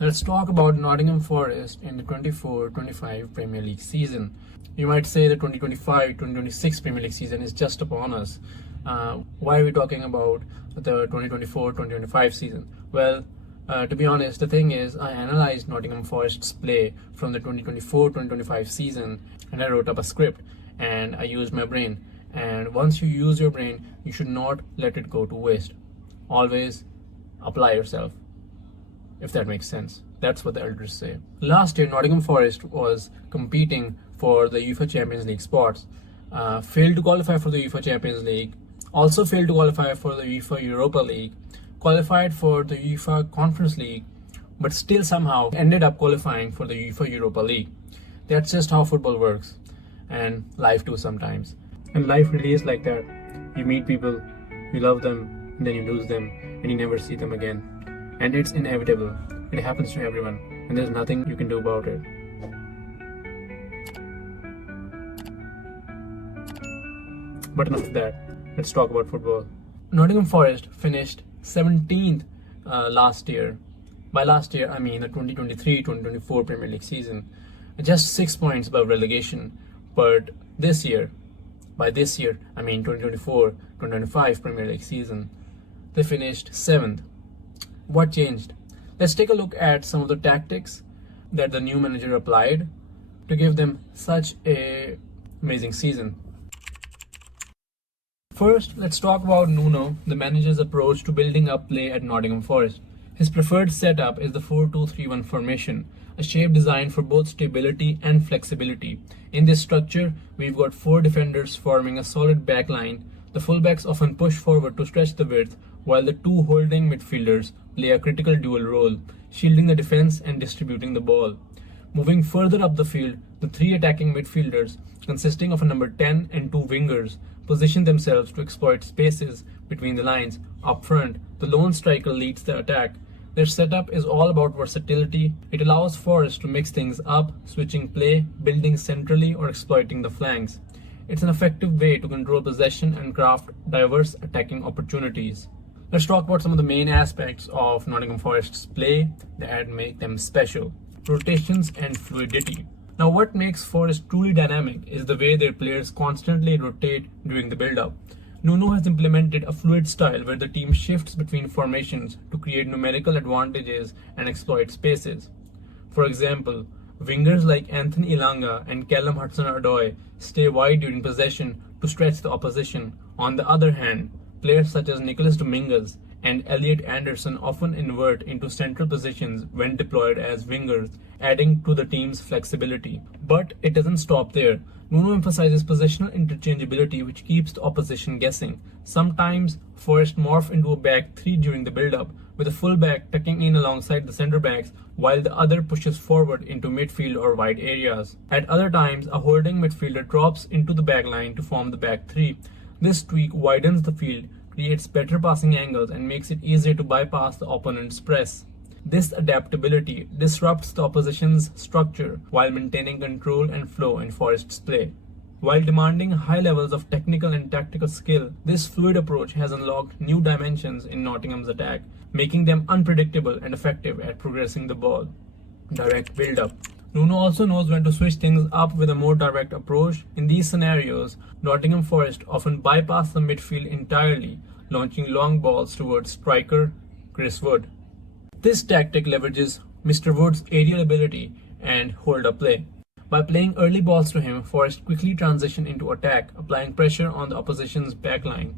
Let's talk about Nottingham Forest in the 24-25 Premier League season. You might say the 2025-2026 Premier League season is just upon us. Why are we talking about the 2024-2025 season? Well, to be honest, the thing is, I analyzed Nottingham Forest's play from the 2024-2025 season, and I wrote up a script, and I used my brain. And once you use your brain, you should not let it go to waste. Always apply yourself, if that makes sense. That's what the elders say. Last year, Nottingham Forest was competing for the UEFA Champions League spots, failed to qualify for the UEFA Champions League, also failed to qualify for the UEFA Europa League, qualified for the UEFA Conference League, but still somehow ended up qualifying for the UEFA Europa League. That's just how football works, and life too sometimes. And life really is like that. You meet people, you love them, and then you lose them, and you never see them again. And it's inevitable. It happens to everyone, and there's nothing you can do about it. But enough of that. Let's talk about football. Nottingham Forest finished 17th last year. By last year, I mean the 2023-2024 Premier League season. Just 6 points above relegation. But this year, by this year, I mean 2024-2025 Premier League season, they finished 7th. What changed? Let's take a look at some of the tactics that the new manager applied to give them such an amazing season. First, let's talk about Nuno, the manager's approach to building up play at Nottingham Forest. His preferred setup is the 4-2-3-1 formation, a shape designed for both stability and flexibility. In this structure, we've got 4 defenders forming a solid back line. The fullbacks often push forward to stretch the width, while the 2 holding midfielders play a critical dual role, shielding the defense and distributing the ball. Moving further up the field, the 3 attacking midfielders, consisting of a number 10 and 2 wingers, position themselves to exploit spaces between the lines. Up front, the lone striker leads the attack. Their setup is all about versatility. It allows Forest to mix things up, switching play, building centrally, or exploiting the flanks. It's an effective way to control possession and craft diverse attacking opportunities. Let's talk about some of the main aspects of Nottingham Forest's play that make them special: rotations and fluidity. Now, what makes Forest truly dynamic is the way their players constantly rotate during the build-up. Nuno has implemented a fluid style where the team shifts between formations to create numerical advantages and exploit spaces. For example, wingers like Anthony Elanga and Callum Hudson-Odoi stay wide during possession to stretch the opposition. On the other hand, players such as Nicholas Dominguez and Elliot Anderson often invert into central positions when deployed as wingers, adding to the team's flexibility. But it doesn't stop there. Nuno emphasizes positional interchangeability, which keeps the opposition guessing. Sometimes, Forest morph into a back 3 during the build-up, with a fullback tucking in alongside the centre-backs, while the other pushes forward into midfield or wide areas. At other times, a holding midfielder drops into the back line to form the back 3. This tweak widens the field, creates better passing angles, and makes it easier to bypass the opponent's press. This adaptability disrupts the opposition's structure while maintaining control and flow in Forest's play. While demanding high levels of technical and tactical skill, this fluid approach has unlocked new dimensions in Nottingham's attack, making them unpredictable and effective at progressing the ball. Direct build-up. Nuno also knows when to switch things up with a more direct approach. In these scenarios, Nottingham Forest often bypass the midfield entirely, launching long balls towards striker Chris Wood. This tactic leverages Mr. Wood's aerial ability and hold-up play. By playing early balls to him, Forest quickly transition into attack, applying pressure on the opposition's backline.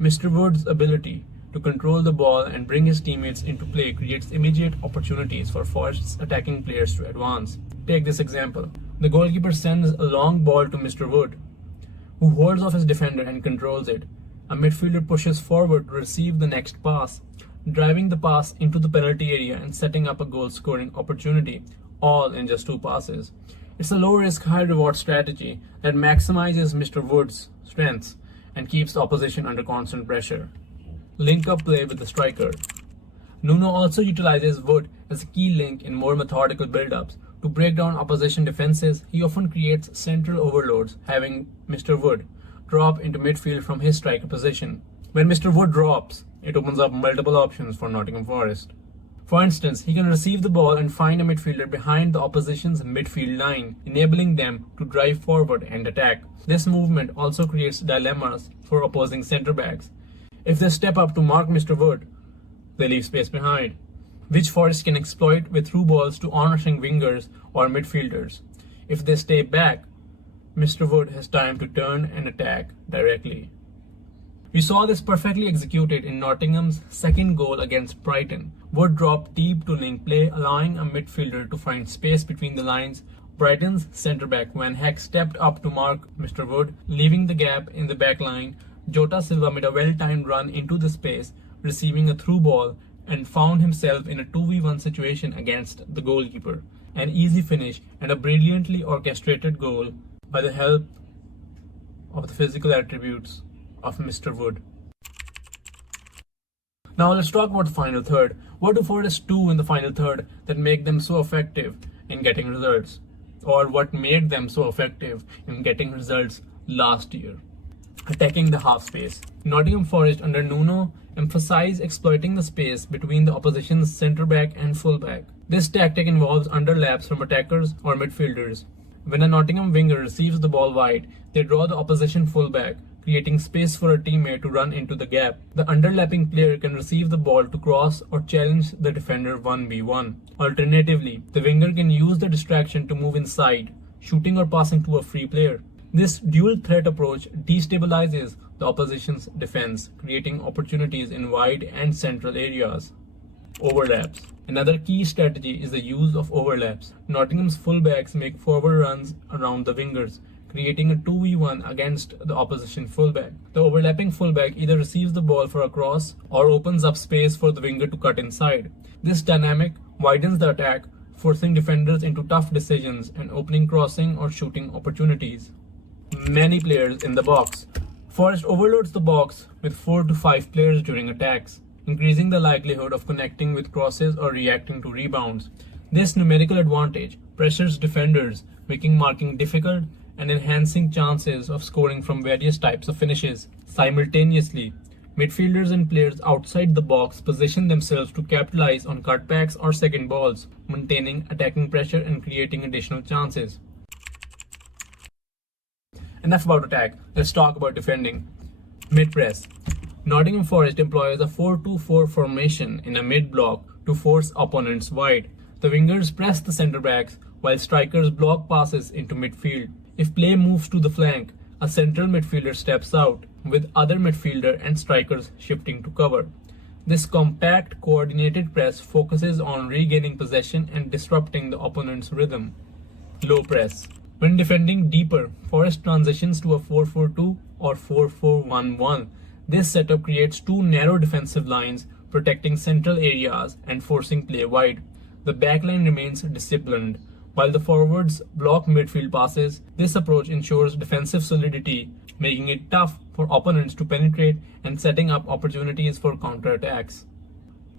Mr. Wood's ability to control the ball and bring his teammates into play creates immediate opportunities for Forest's attacking players to advance. Take this example. The goalkeeper sends a long ball to Mr. Wood, who holds off his defender and controls it. A midfielder pushes forward to receive the next pass, driving the pass into the penalty area and setting up a goal-scoring opportunity, all in just 2 passes. It's a low-risk, high-reward strategy that maximizes Mr. Wood's strengths and keeps the opposition under constant pressure. Link-up play with the striker. Nuno also utilizes Wood as a key link in more methodical build-ups. To break down opposition defenses, he often creates central overloads, having Mr. Wood drop into midfield from his striker position. When Mr. Wood drops, it opens up multiple options for Nottingham Forest. For instance, he can receive the ball and find a midfielder behind the opposition's midfield line, enabling them to drive forward and attack. This movement also creates dilemmas for opposing centre-backs. If they step up to mark Mr. Wood, they leave space behind, which Forest can exploit with through balls to on-rushing wingers or midfielders. If they stay back, Mr. Wood has time to turn and attack directly. We saw this perfectly executed in Nottingham's second goal against Brighton. Wood dropped deep to link play, allowing a midfielder to find space between the lines. Brighton's centre-back Van Heck stepped up to mark Mr. Wood, leaving the gap in the back line. Jota Silva made a well-timed run into the space, receiving a through ball, and found himself in a 2v1 situation against the goalkeeper. An easy finish and a brilliantly orchestrated goal by the help of the physical attributes of Mr. Wood. Now let's talk about the final third. What do Forest do in the final third that make them so effective in getting results? Or what made them so effective in getting results last year? Attacking the half space. Nottingham Forest under Nuno emphasized exploiting the space between the opposition's centre-back and full-back. This tactic involves underlaps from attackers or midfielders. When a Nottingham winger receives the ball wide, they draw the opposition full-back, creating space for a teammate to run into the gap. The underlapping player can receive the ball to cross or challenge the defender 1v1. Alternatively, the winger can use the distraction to move inside, shooting or passing to a free player. This dual threat approach destabilizes the opposition's defense, creating opportunities in wide and central areas. Overlaps. Another key strategy is the use of overlaps. Nottingham's fullbacks make forward runs around the wingers, creating a 2v1 against the opposition fullback. The overlapping fullback either receives the ball for a cross or opens up space for the winger to cut inside. This dynamic widens the attack, forcing defenders into tough decisions and opening crossing or shooting opportunities. Many players in the box. Forest overloads the box with 4 to 5 players during attacks, increasing the likelihood of connecting with crosses or reacting to rebounds. This numerical advantage pressures defenders, making marking difficult and enhancing chances of scoring from various types of finishes. Simultaneously, midfielders and players outside the box position themselves to capitalize on cutbacks or second balls, maintaining attacking pressure and creating additional chances. Enough about attack, let's talk about defending. Mid-press. Nottingham Forest employs a 4-2-4 formation in a mid-block to force opponents wide. The wingers press the centre-backs while strikers block passes into midfield. If play moves to the flank, a central midfielder steps out, with other midfielder and strikers shifting to cover. This compact, coordinated press focuses on regaining possession and disrupting the opponent's rhythm. Low press. When defending deeper, Forest transitions to a 4-4-2 or 4-4-1-1. This setup creates two narrow defensive lines, protecting central areas and forcing play wide. The backline remains disciplined, while the forwards block midfield passes. This approach ensures defensive solidity, making it tough for opponents to penetrate and setting up opportunities for counterattacks.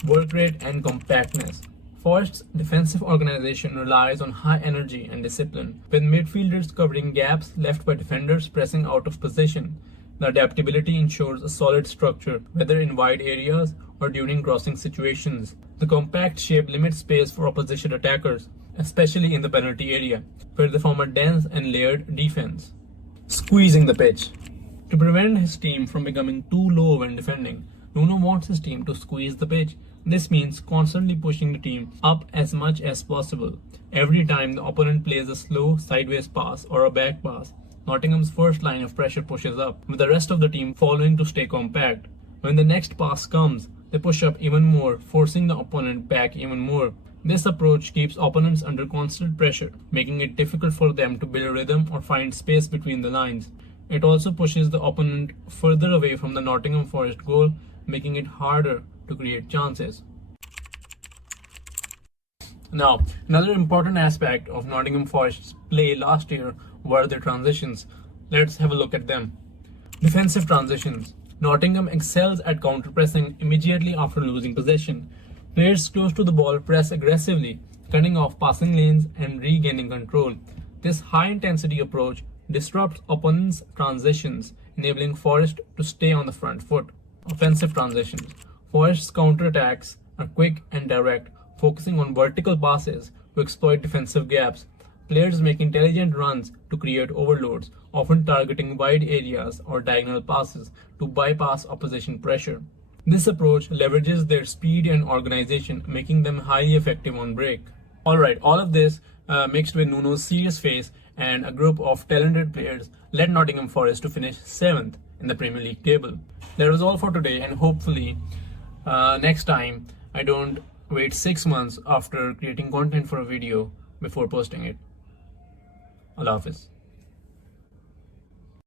Work rate and compactness. Forest's defensive organization relies on high energy and discipline, with midfielders covering gaps left by defenders pressing out of position. The adaptability ensures a solid structure, whether in wide areas or during crossing situations. The compact shape limits space for opposition attackers, especially in the penalty area, where they form a dense and layered defense. Squeezing the pitch. To prevent his team from becoming too low when defending, Nuno wants his team to squeeze the pitch. This means constantly pushing the team up as much as possible. Every time the opponent plays a slow sideways pass or a back pass, Nottingham's first line of pressure pushes up, with the rest of the team following to stay compact. When the next pass comes, they push up even more, forcing the opponent back even more. This approach keeps opponents under constant pressure, making it difficult for them to build rhythm or find space between the lines. It also pushes the opponent further away from the Nottingham Forest goal, making it harder to create chances. Now, another important aspect of Nottingham Forest's play last year were their transitions. Let's have a look at them. Defensive transitions. Nottingham excels at counter-pressing immediately after losing possession. Players close to the ball press aggressively, cutting off passing lanes and regaining control. This high-intensity approach disrupts opponents' transitions, enabling Forest to stay on the front foot. Offensive transitions. Forest's counterattacks are quick and direct, focusing on vertical passes to exploit defensive gaps. Players make intelligent runs to create overloads, often targeting wide areas or diagonal passes to bypass opposition pressure. This approach leverages their speed and organization, making them highly effective on break. Alright, all of this mixed with Nuno's serious face and a group of talented players led Nottingham Forest to finish 7th in the Premier League table. That was all for today, and hopefully next time I don't wait 6 months after creating content for a video before posting it. Allah Hafiz.